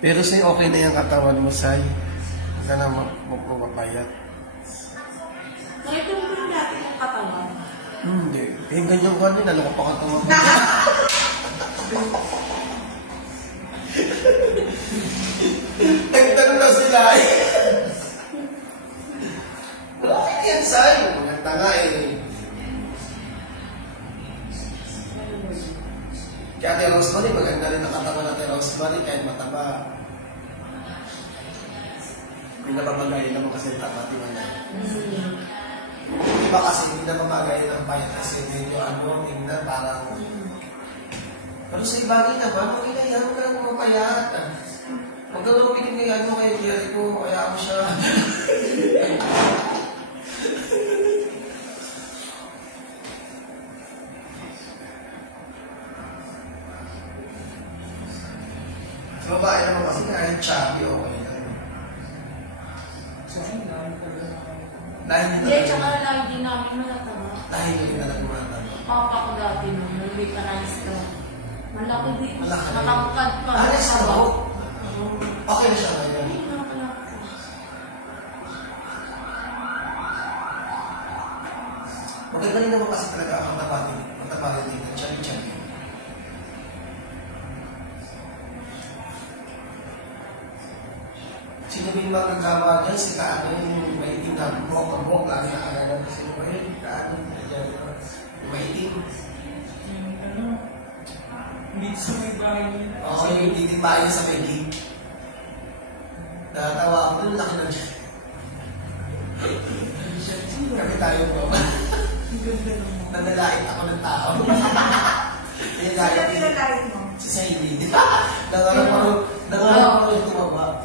Pero say okay na yung katawan mo, Say. Huwag ka na magpapayat. Nakita mo ba dati yung katawan? Hindi. Eh, ganyan ko ano, naloko pa katawan mo. Nagtanong na sila eh. Bakit yan, Say? Maganda nga eh. Kaya Ate Rosemary, maganda rin ang katawan natin Rosemary kahit mataba. Hindi na mamagayin naman kasi tapat yung ano. Iba kasi hindi na mamagayin ang payat kasi medyo ano, tingnan parang... Pero sa ibagay naman, okay na yan, huwag ka lang mapayat. Huwag ka lang mapigil na yan, kaya Jerry ko, kaya ako siya. Sa babae naman kasi kahit chubby, okay na. Dahil Hindi, tsaka lagi din namin malatama. Dahil hindi talaga malatama. Papa ko dati nung hindi pa na-stroke. Malaki din. Malaki din. Matangkad pa. Na-stroke? Okay na siya ngayon. Hindi na pala. Maganda rin naman kasi talaga ang matabatin tingnan. Chubby-chubby. Sino ba yung mga nagkawa dyan? Si Kaano yung maitim na buwak-buwak lagi nakagalan kasi yung Kaano yung maitim. Hindi sa may bahay nila. Oo, yung titipain niya sa may gate. Nakatawa ako doon, laki na dyan. Kami tayo po. Nanalait ako ng tao. Pinalait mo? Si Saili. Nangarap ako yung tumaba.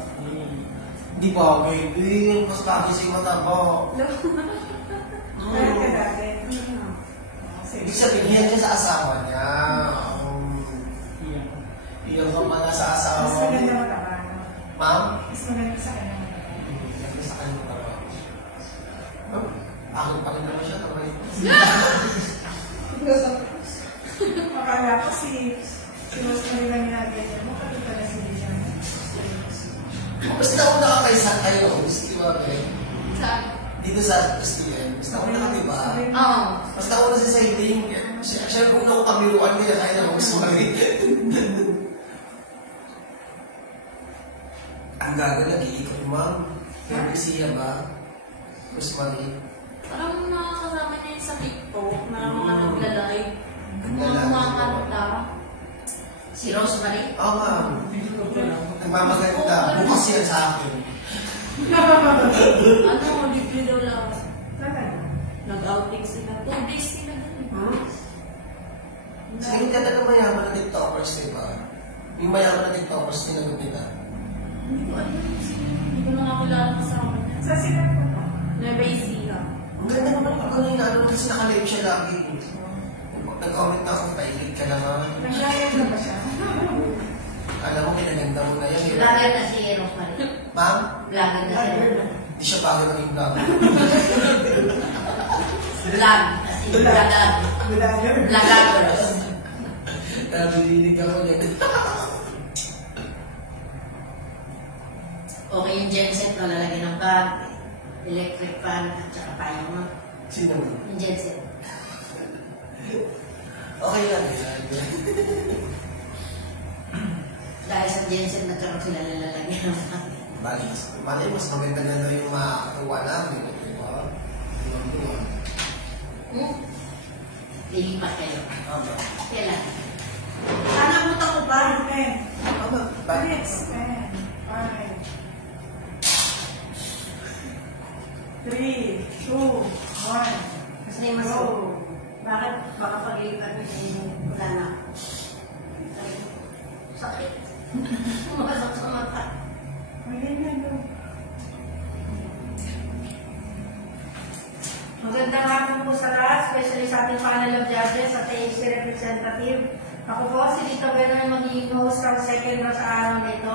Hindi bagay. Eh, mas bagay sa mata mo. Kaya ka dati. Ibig sabihin niya sa asawa niya. Iyan ka pa na sa asawa Mas mo. maganda mataba. Ma'am? Mas maganda sa kanya mataba. Maganda sa kanya mataba. Akong pa rin naman siya. Akala ko si Rosemary lang ginagaya mo. Kapit pala si Dijan. Basta ako nakakaisa kayo. Di ba, Ben? Saan? Dito sa STM. Basta ako na, di ba? Oo. Basta ako na si Sailing. Siya kung una ko kamiluan kaya kaya na ako sorry. Ang gaga nag-iikot, ma'am. Pero siya ba? Rosemary. Parang nakakasama niya yun sa TikTok. Marami na nagla-live. Mga Nagla-live. mga kanta. Si Rosemary? Oo, ma'am. Nagmamaganda. Bukas yan sa akin. Ano, libre daw lang. Nag-outing sila. 2 days sila doon. Sige, ganda ng mayaman na TikTokers, di ba? Yung mayaman na TikTokers, tinagot nila. Hindi ko alam. Hindi ko nakakilala kasama niya. Sa sila po to? Nueva Ecija. Ang ganda naman pag ano yung ano kasi nakalive siya lagi. Nag-comment na ako, paigid ka naman. Nag-live na ba siya? Alam mo, kinaganda mo na yan. Vlogger na si Rosemary. Ma'am? Vlogger na si Rosemary. Hindi siya bago maging vlogger. Vlog. Kasi vlogger. Vlogger. Nabilinig ako niya. Okay yung genset na lalagyan ng bag, electric fan, at saka payong mo. Sino mo? Yung genset. Okay lang yan. Dahil sa genset na tsaka sila lalagyan ng bag. Malay, mas maganda na daw yung makakuha namin. Diba? Lilipat kayo. Tama. Kailan? Sana puta ko ba? Tama. Bakit? 3, 2, 1. Kasi mas bakit baka pag-ilipat na yung wala na. Sakit. Sumasok sa mata. Magandang hapon po sa lahat, especially sa ating panel of judges at AHC representative. Ako po si Lito Bueno ay magiging host ng second round sa araw nito.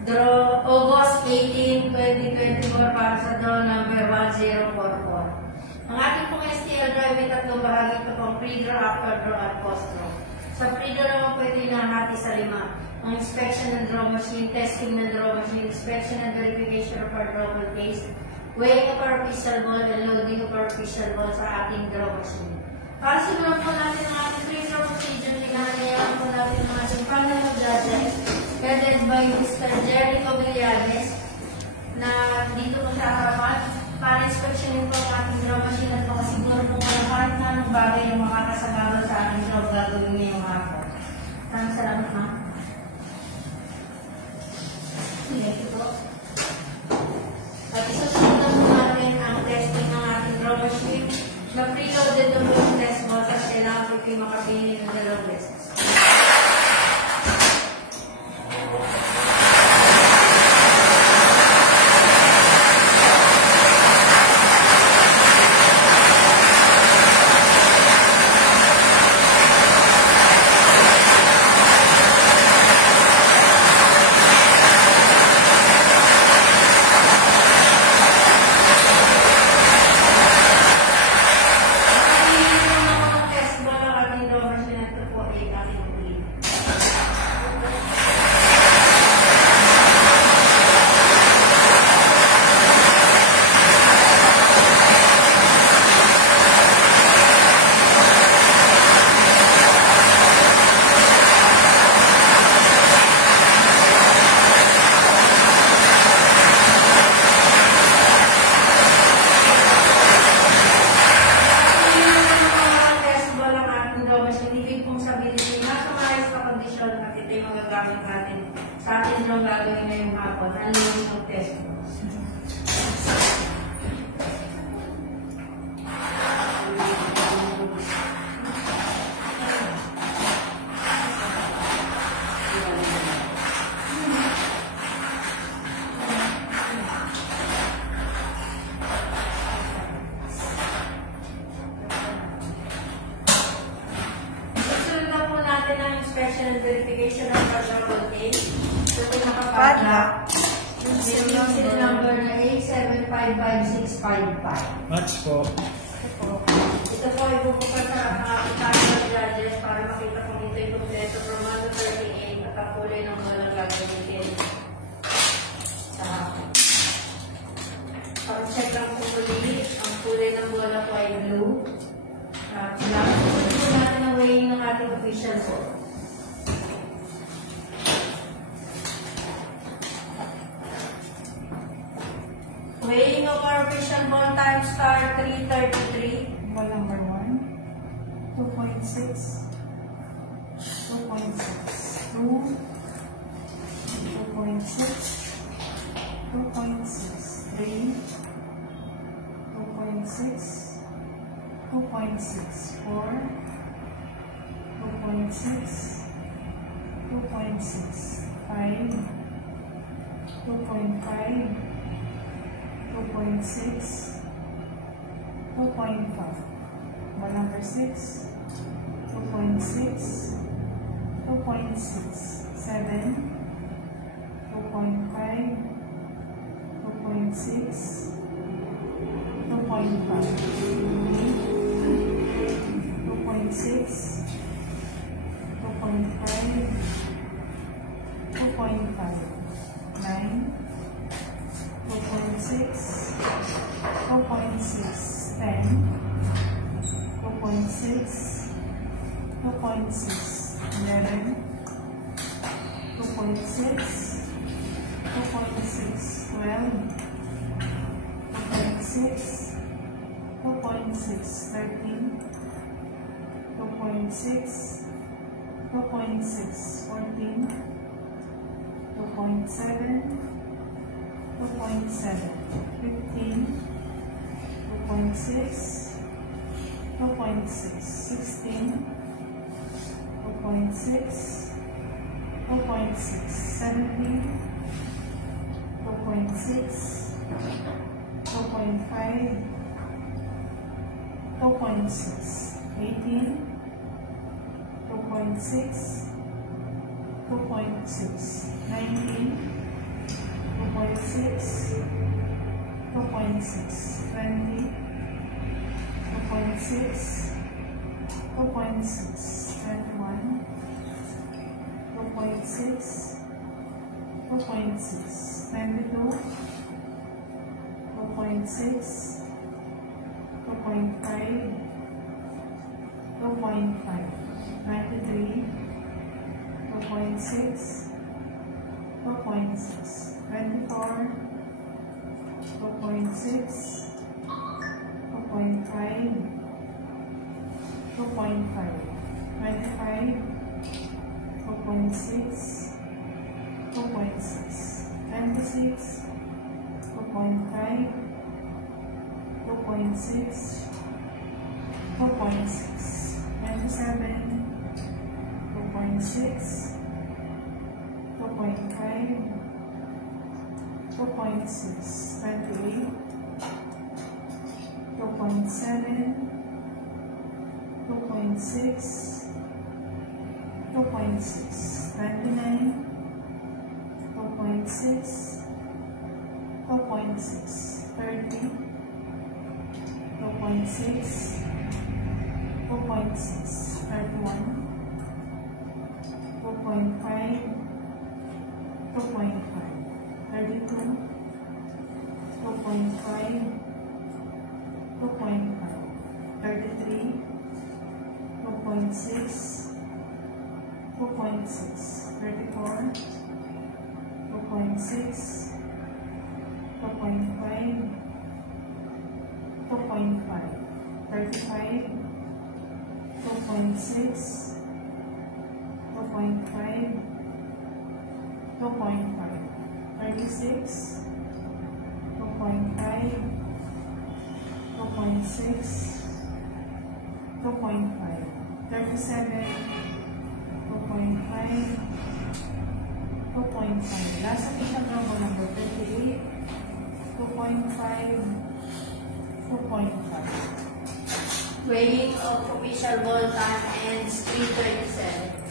Draw August 18, 2024 para sa draw number 1044. Ang ating pong STL draw ay tatlong bahagi. Ito pong pre-draw, after draw at post-draw. Sa pre-draw naman po ito hinahati sa 5. ang inspection ng draw machine, testing ng draw machine, inspection and verification of our drawable case, weighing of our official ball, and loading of our official ball sa ating draw machine. Para simulan po natin ang ating pre-draw procedure, hinahanayan po natin ang ating panel of judges, headed by Mr. Jerry Cobiliades, na dito po sa harapan, para inspeksyonin po ang ating draw machine at makasiguro po kung kahit na anong bagay yung makakasagalo sa ating draw gagawin ngayong hapon. Maraming salamat, ma'am. Thank you po. At isusunod po natin ang testing ng ating draw machine na preloaded ng mga test balls at kailangan po kayo makapili ng dalawang beses. Inspection and verification of our drawable case. So, ito nakapadlock. Yung serial number na A755655. Match po. Ito po ay bubuksan sa panel of judges para makita kung ito yung kompleto from 1 to 38 at ang kulay ng walang gagamitin sa hapon. Check lang po muli. Ang kulay ng bola po ay blue. Kailangan po natin ang weighing ng ating official ball. Weighing of our official ball time star 333. Ball number 1, 2.6, 2.6, 2, 2.6, 2.6, 3, 2.6, 2.6, 4, 2.6, 2.6, 5, 2.5, 2.6, 2.5, ball number 6, 2.6, 2.6, 7, 2.5, 2.6, 2.5, 2.6, 2.5, 2.5, 9, 2.6, 2.6, 10, 2.6, 2.6, 11, 2.6, 2.6, 12, 2.6, 2.6, 13, 2.6, 2.6, 14, 2.7, 2.7, 15, 2.6, 2.6, 16, 2.6, 2.6, 17, 2.6, 2.5, 2.6, 18, 2.6, 2.6, 19, 2.6, 2.6, 20, 2.6, 2.6, 21, 2.6, 2.6, 2.6, 22, 2.6, 2.5, 2.5, 23, 2.6, 2.6, 24, 2.6, 2.5, 2.5, 25, 2.6, 2.6, 26, 2.5, 2.6, 2.6, 27, 2.6, 2.5, 2.6, 28, 2.7, 2.6, 2.6, 29, 2.6, 2.6, 30, 2.6, 2.6, 31, 2.5, 2.5, 32, 2.5, 2.5, 33, 2.6, 2.6, 34, 2.6, 2.5, 2.5, 35, 2.6, 2.5, 2.5, 36, 2.5, 2.6, 2.5, 37, 2.5, 2.5. Last official number 38, 2.5, 2.5. Weighing of official ball time ends 3:37.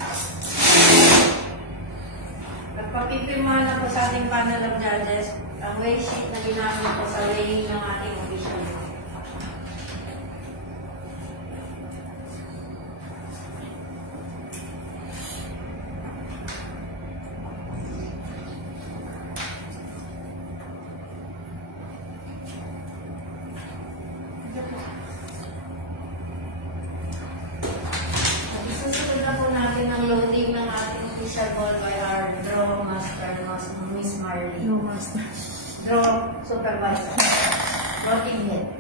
Nagpapipirmahan na po sa ating panel of judges ang weight sheet na ginamit po sa weighing ng ating official ball. Isusunod na po natin ang loading ng ating official ball by our draw master, Miss Marley. No master. Draw supervisor. Rocking head.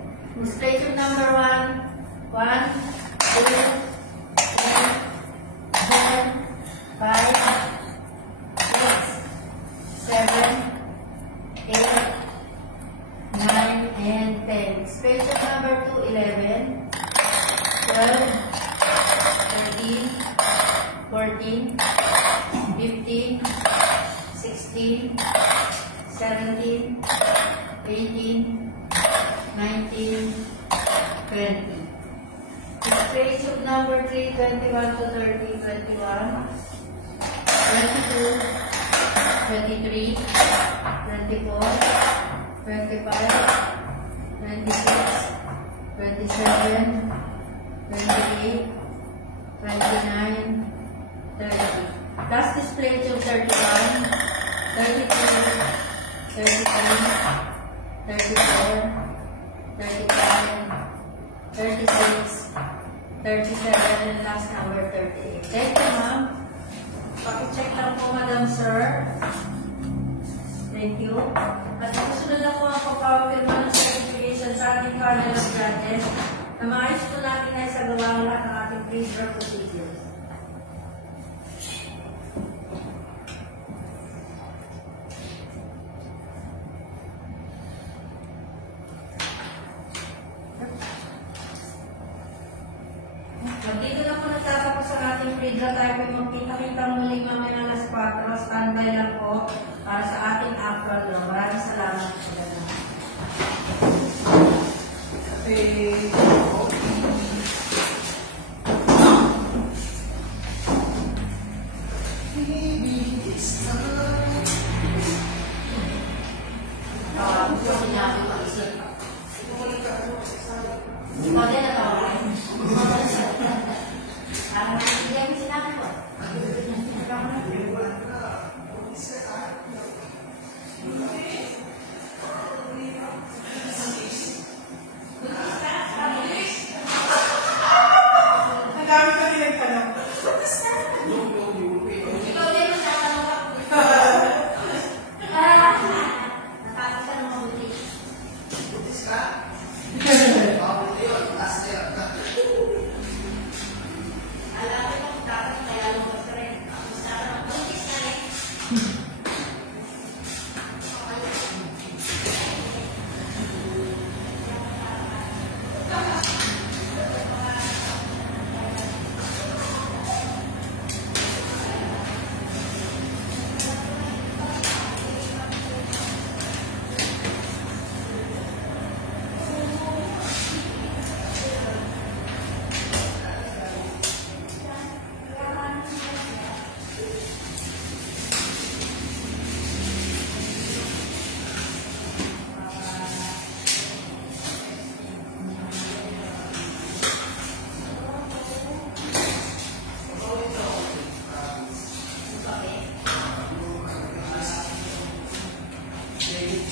Station number 1, 1, 2, 3, 4, 5, 6, 7, 8, 9, and 10. Station number 2, 11, 12, 13, 14, 15, 16, 17, 18, 19, 20. Station number 3, 21 to 30, 21, 22, 23, 24, 25, 26, 27, 28, 29, 30. Last display to 31, 32, 33, 34, 35, 36, 37, and last number 38. Thank you, ma'am. Paki-check lang po, Madam Sir. Thank you. At susunod na po ang pagpapirma ng certification sa ating panel of judges na maayos po natin ay sa gawa lahat ng ating pre-draw procedures. Dito na po nagtatapos ang ating pre-draw. Tayo po magkita-kita muli mamaya alas 4. Standby lang po para sa ating actual draw. Maraming salamat po. Gusto ko niya ako mag-isip. Ikaw din na ako. Ang hindi sinabi ko.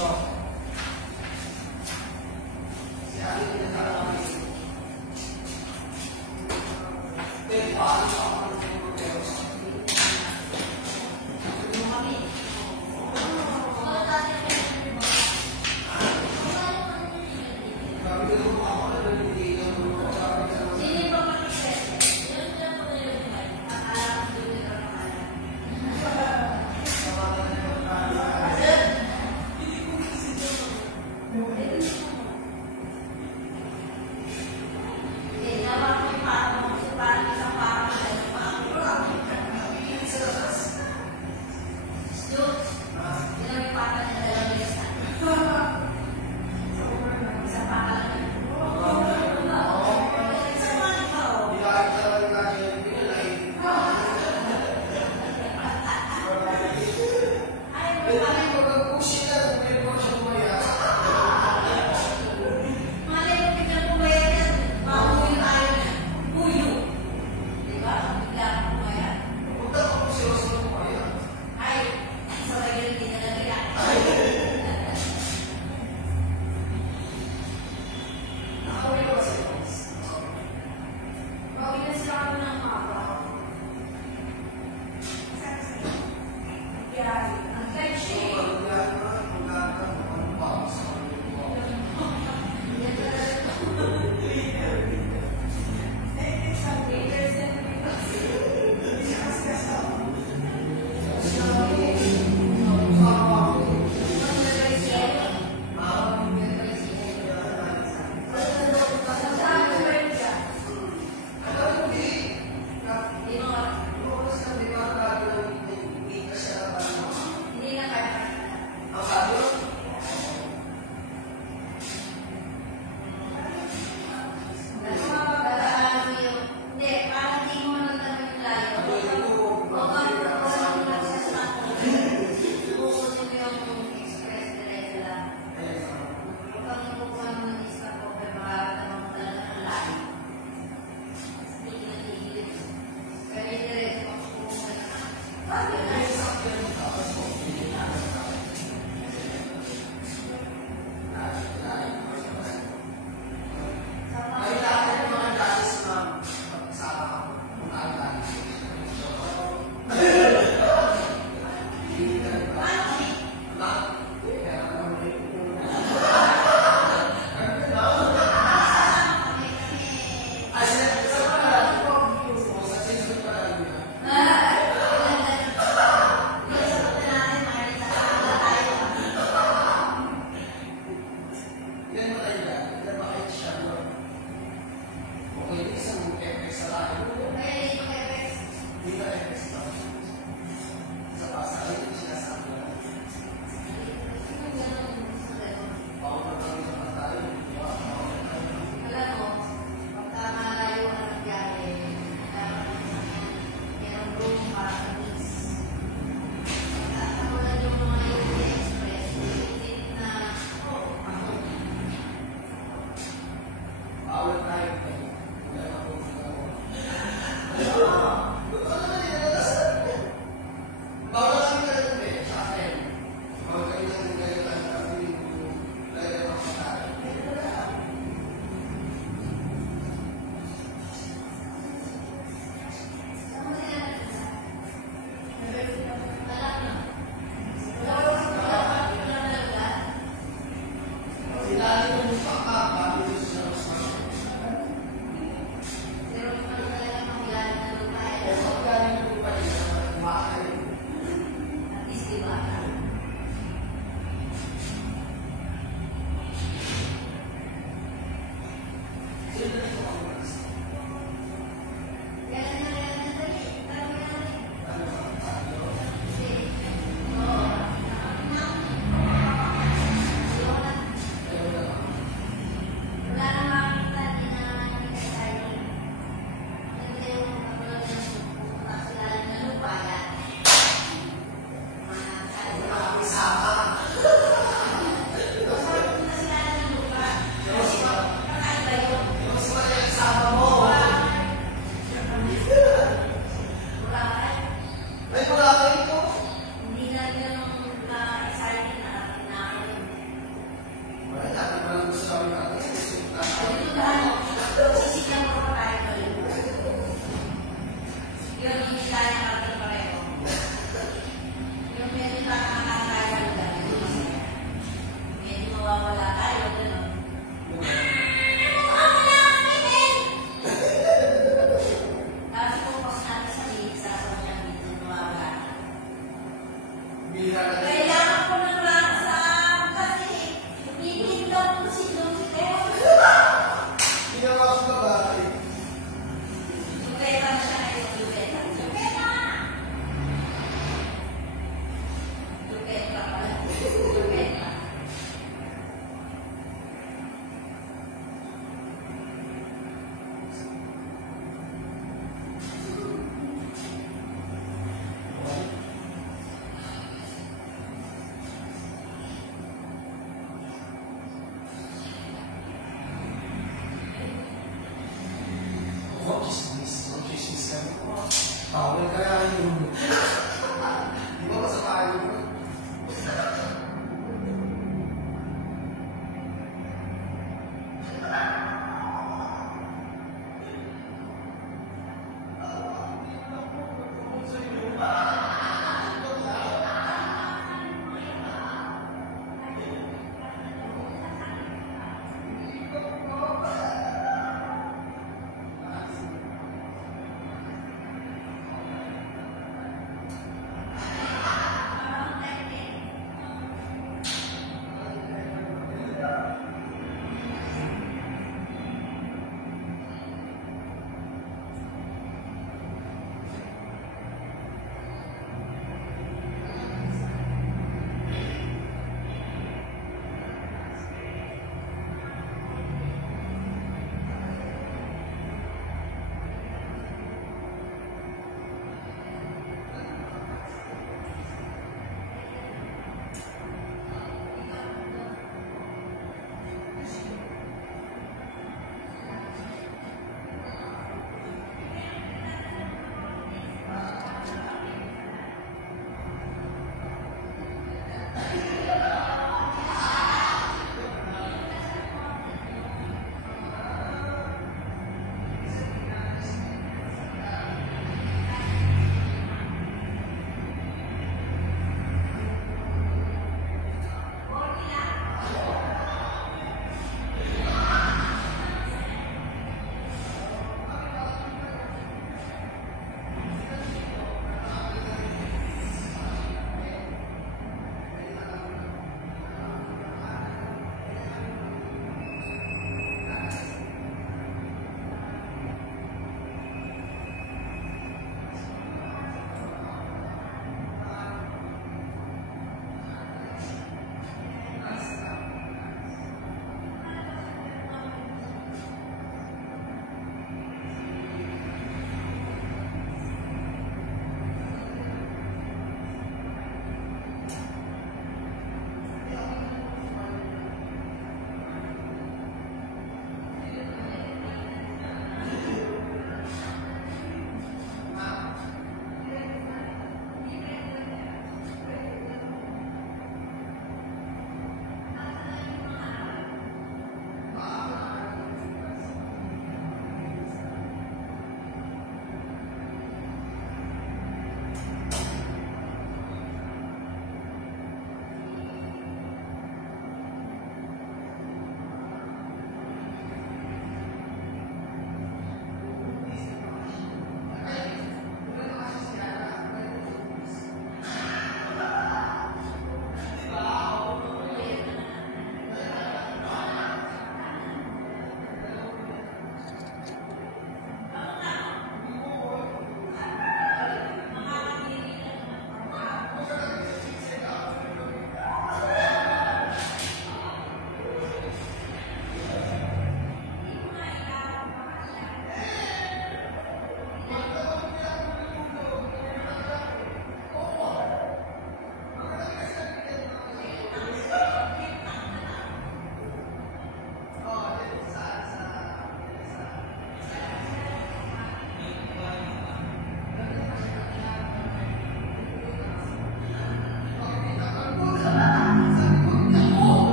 shock. Siya, pinagkakaroon.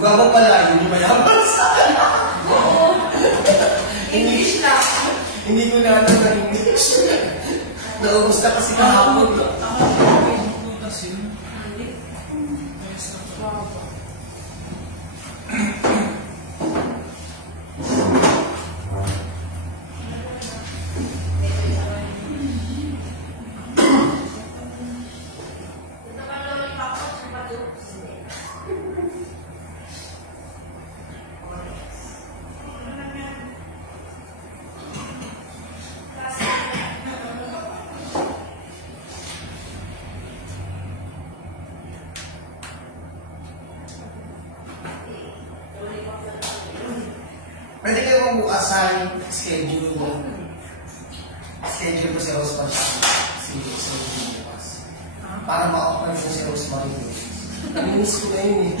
Baba pala, hindi mayaman sa akin. English lang. Hindi ko na alam na English. Naubos na kasi kahapon. Pwede kayo magbukasan schedule mo. Schedule ko si Rosemary si bukas. Para ma-open ko si Rosemary. Naminis ko na yun eh.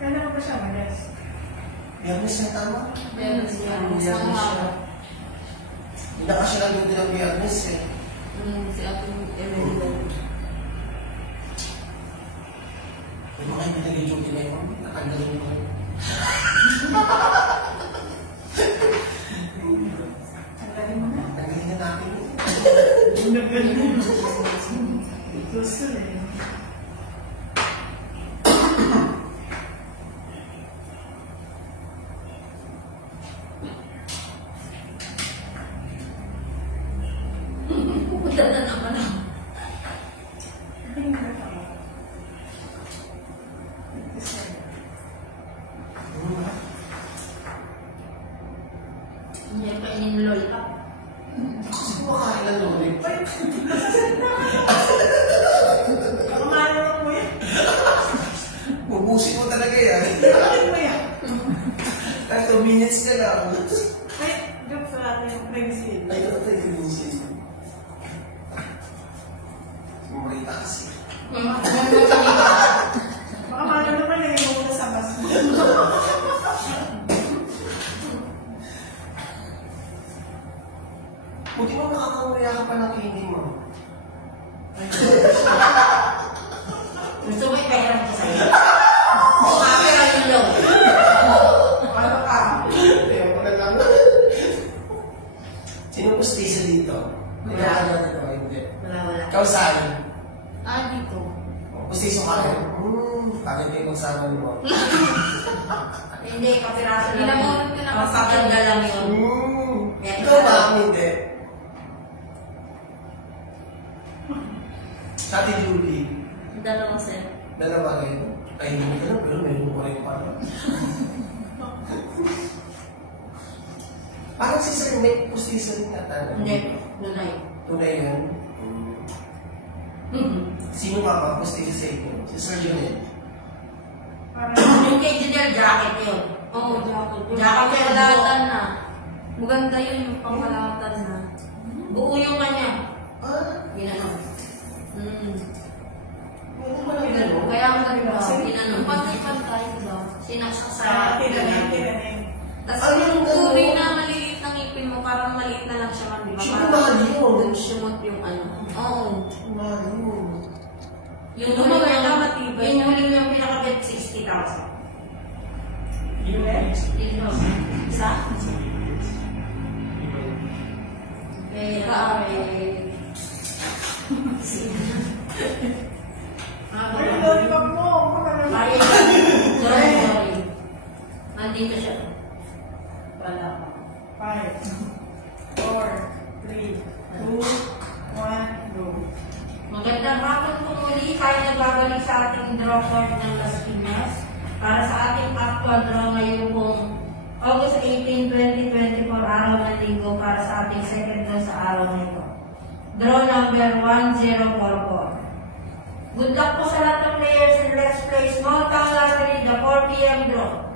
Kailan ko pa siya malas? Biyernes na tama? Biyernes yan. Biyernes siya. Hindi na kasi lang din ang Biyernes eh. Si ating Emily. Yung mga hindi nag-duty na yun, nakagaling mo. Tanggalin mo na. Nagaling na natin. Gusto eh. Pupunta na naman ako. Tingin ko na ako. Hindi pa ininuloy pa. Kasi kumakain ng lollipop. Kumano mo yan? Bubusin mo talaga yan. Bakit mo yan? 2 minutes ka lang. Ay, joke sa natin yung pregnancy. Ay, ito tayo bubusin. Sumarita kasi. Baka malo naman naging mo sa bas mo. Buti mo nakakamuya ka pa ng hindi mo. Gusto mo i-pera ko sa'yo? Makapera yung low. Ano ka? Kaya mo na lang. Sino pustiso dito? Wala. Wala dito, hindi. Wala. Ikaw saan? Dito. Pustiso ka rin? Bakit kayo magsama mo? Hindi, kapiraso lang. Pinamulot ko na kasi. Magpaganda lang yun. Ikaw ba? Hindi. Sa Ate Julie, Dalawa sir. dalawa kayo. Ay, hindi ka lang, pero meron ko rin pa. Parang si Sir Nick, pustiso rin ata. Hindi. Lunay. Tunay yun. Sino ka ba? Pustiso sa inyo? Si Sir Junet. Parang Yung kay Junior, jacket yun. Oo, jacket. Jacket yun. Pangkalatan na. Maganda yun yung pangkalatan na. Buo yung kanya. Ah, meron mo lang gano'n. Kaya ang ganda. Ginanong. Ang pantay-pantay, diba? Sinaksak sa... tinanin. Tapos Ano yung yung gano'n? Tuloy na maliit ng ngipin mo, parang maliit na lang siya man, diba? Sino Parang mahal yun? sumot yung ano. Oo. Mahal yun. Yung maganda matibay. Yung huli yung pinakabit, 60,000. Yung Dito. Isa? Ay, lollipop mo. Nandito siya. Wala pa. 5, 4, 3, 2, 1, go. Magandang hapon po muli. Tayo nagbabalik sa ating draw court ng Las Piñas para sa ating actual draw ngayon pong August 18, 2024, araw ng linggo para sa ating second draw sa araw na ito. Draw number 1044. Good luck po sa lahat ng players and let's play small town lottery, the 4 p.m. draw.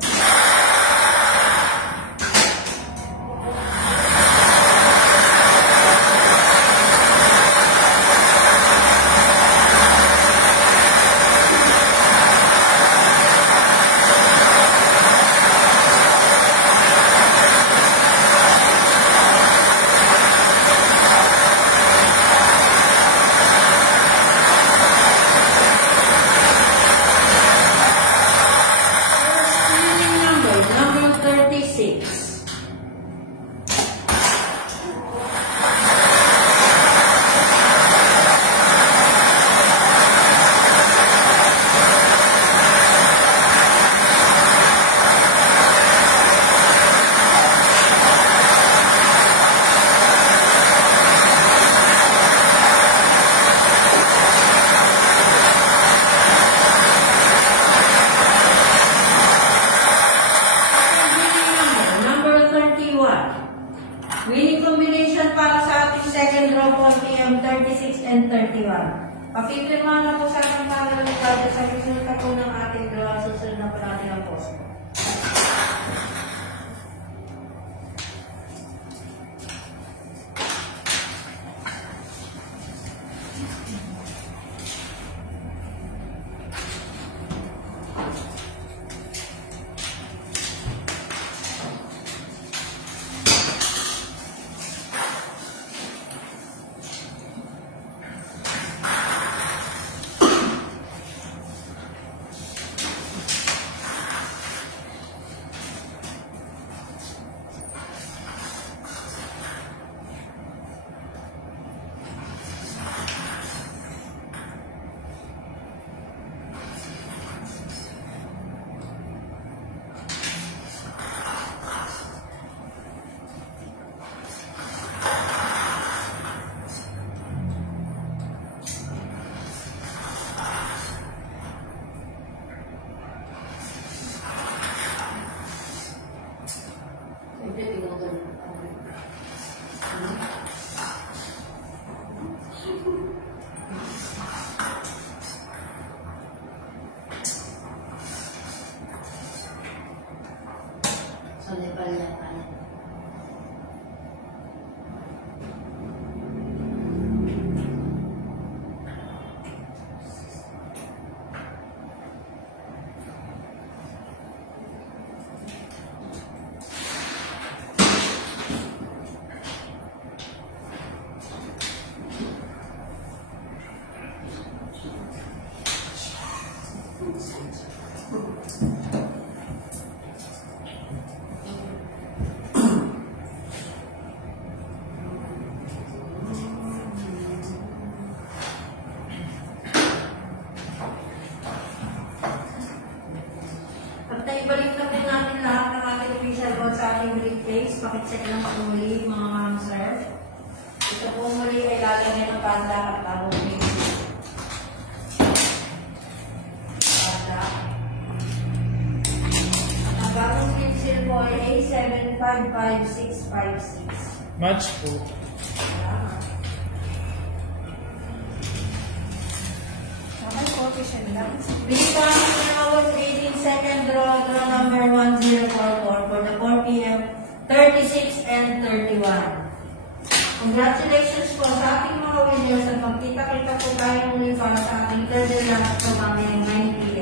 Winning combination para sa ating second draw po PM 36 and 31. Papipirma na po sa ating panel ng budget sa resulta po ng ating draw. Susunod na po natin ang post. Ibalik na po natin lahat ng ating official vote sa ating briefcase. Pakitcheck lang po muli mga ma'am sir. Ito po muli ay lalagyan ng panda at bagong pencil. Panda. At ang bagong pencil po ay A755656. Match po. Okay, coefficient lang. Recount in August 18 second draw number 1044 for the 4 p.m. 36 and 31. Congratulations po sa ating mga winners at magkita-kita po tayo muli para sa ating third and last program ngayong 9 p.m.